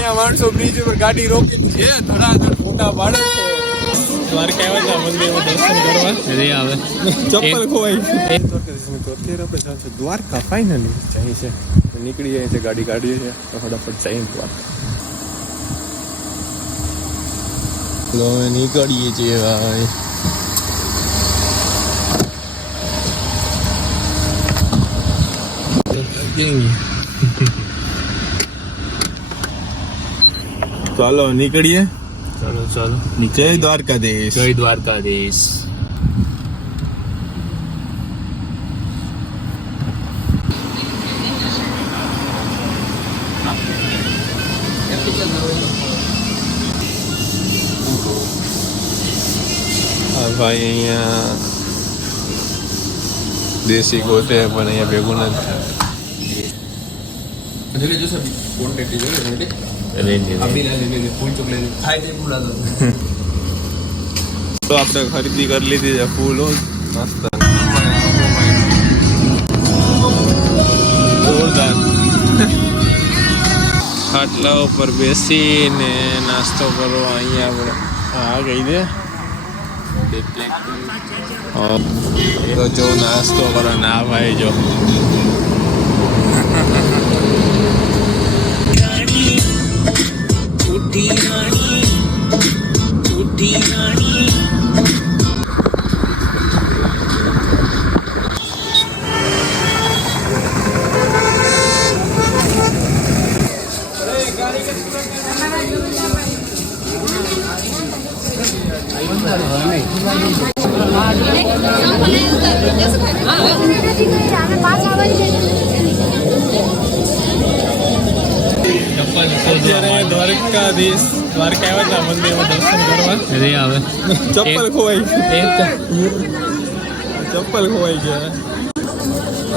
અહીંયા માણસો બ્રિજ ઉપર ગાડી રોકી છે, ધડાધડ ફોટા પાડે છે. દ્વારકા આવ્યા હતા મંદિરમાં દર્શન કરવા, આવે ચપ્પલ ખોવાઈ. અત્યારે આપણે જાશું દ્વારકા, ફાઇનલી જાય છે, નીકળી જાય છે, ગાડી કાઢીએ છીએ તો ફટાફટ જઈએ દ્વારકા. નીકળીએ છીએ ભાઈ. ચાલો નીકળીએ. ચાલો ચાલો. જય દ્વારકાધીશ. જય દ્વારકાધીશ. ભાઈ અહીંયા દેશી ગોતે પણ અહીંયા ભેગું નથી. તો આપણે ખરીદી કરી લીધી છે ફૂલો નાસ્તા જોરદાર. ખાટલા ઉપર બેસીને નાસ્તો કરવા અહીંયા આપણે આ ગઈ દે તો જો નાસ્તો કરો ના ભાઈ. જો અત્યારે દ્વારકાધીશ દ્વારકા આવ્યા હતા મંદિરમાં દર્શન કરવા, આવે ચપ્પલ ખોવાઈ ગયા.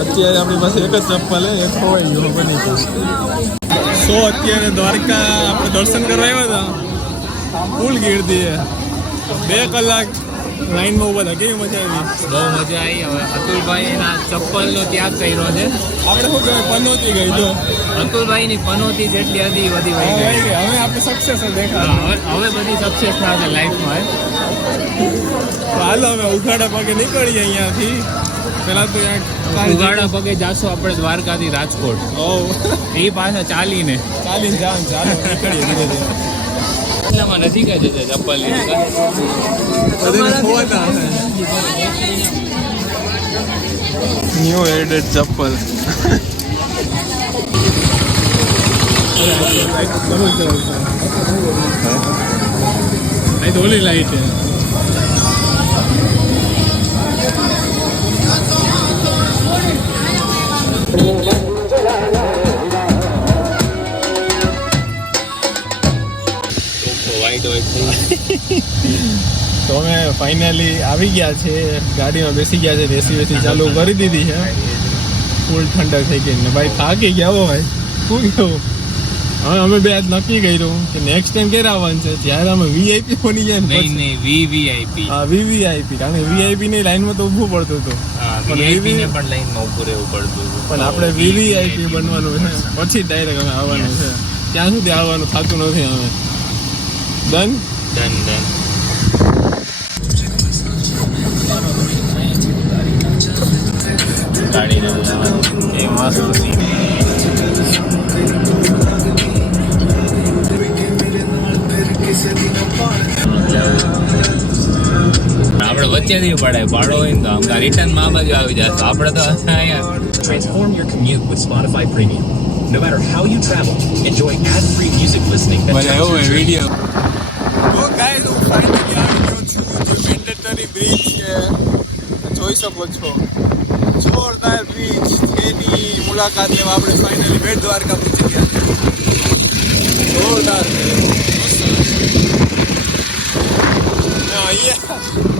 અત્યારે આપણી પાસે એક જ ચપ્પલ એ ખોવાઈ ગયું બની ગયું. સો અત્યારે દ્વારકા આપણે દર્શન કરવા આવ્યા હતા, ફૂલ ગીરદી 2 કલાક લાઈનમાં ઉભા હતા. કેવી મજા આવી? બહુ મજા આવી. હવે અતુલભાઈ એના ચપ્પલનો ત્યાગ કર્યો છે. આપણે શું કહેવાય, પનોતી ગઈ. જો અતુલભાઈની પનોતી જેટલી હતી બધી વહી ગઈ. હવે આપણે સક્સેસ દેખાય. હવે બધી સક્સેસ થાય છે લાઈફમાં. હાલો હવે ઉઘાડા પગે નીકળીએ અહીંયાથી. પેલા તો ઉઘાડા પગે જાશું આપણે દ્વારકાથી રાજકોટ. એ પાછા ચાલીને જવાનું. ચાલો નીકળીએ ધીરે ધીરે. એટલામાં નજીક જ છે ચપ્પલની દુકાન. ન્યુ એડેડ ચપ્પલ. ઓલી લાઈટ છે. તો અમે ફાઇનલી આવી ગયા છે, ગાડીમાં બેસી ગયા છે, રેસી ચાલુ કરી દીધી છે. ફૂલ ઠંડક થઈ ગઈ ને ભાઈ થાકી ગયા હો ભાઈ. શું કેવું? હવે અમે બે આજ નક્કી કર્યું કે નેક્સ્ટ ટાઈમ ક્યારે આવવાનું છે, જ્યારે અમે વીઆઈપી બની જાય ને. નહીં વીવીઆઈપી. હા વીવીઆઈપી, કારણ કે વીઆઈપી ની લાઈનમાં તો ઊભું પડતું હતું. વીવીઆઈપી ને પણ લાઈનમાં ઊભું રહેવું પડતું હતું. પણ આપણે વીવીઆઈપી બનવાનું છે, પછી ડાયરેક્ટ અમે આવવાનું છે. ત્યાં સુધી આવવાનું થતું નથી. અમે ડન. ગાડીને એ મસ્ત આપણે વચ્ચેથી પડાય ભાડો હોય ને તો આમ રિટર્ન માં બાજુ આવી જાય. તો આપણે તો અહીંયા Transform your commute with Spotify Premium. No matter how you travel, enjoy ad-free music listening that turns your video. તો ગાઈસ હું ફાઇનલી આવી ગયો છું જે મેન્ડેટરી બ્રિજ છે, જોઈ શકો છો. જોરદાર બ્રિજ, જેની મુલાકાત લેવા આપણે ફાઇનલી બેટ દ્વારકા પહોંચી ગયા. જોરદાર.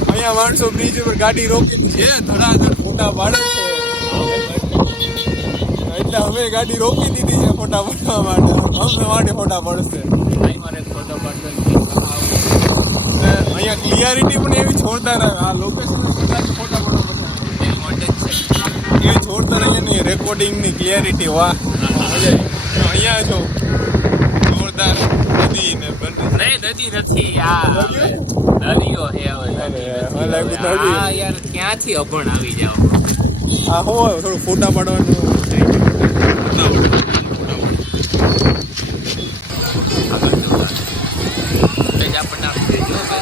અહીંયા માણસો બ્રિજ ઉપર ગાડી રોકી છે, ધડાધડ ફોટા પાડે છે. એટલે અમે ગાડી રોકી દીધી છે ફોટા પાડવા માટે. અમને માટે ફોટા પડશે. અહીંયા ક્લિયરિટી પણ એવી જોરદાર આવે. આ લોકેશન ફોટા પાડવા એવી જોરદાર અહીંયાની રેકોર્ડિંગની ક્લિયરિટી. વાહ. અહીંયા જો જોરદાર. આ દરિયો હે હવે મને લાગ્યું નદી. આ યાર ક્યાંથી અભણ આવી જાવ આ હો થોડું ફોટા પાડવાનું આપણને આપી દેજો કે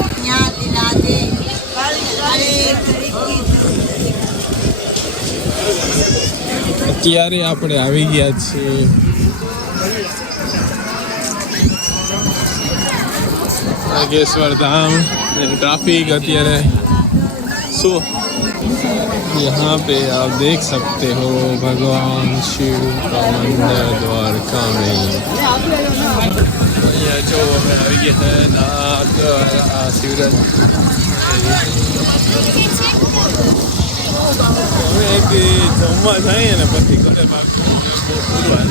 અત્યારે આપણે આવી ગયા છીએ नागेश्वर धाम ट्रैफिक અત્યારે सो यहाँ पे आप देख सकते हो भगवान शिव का मंदिर द्वारका में અહીંયા જો અમે આવી ગયા છે નાથ શિવરાજ અમે એક જમવા જઈએ ને પછી ઘરે પૂરવા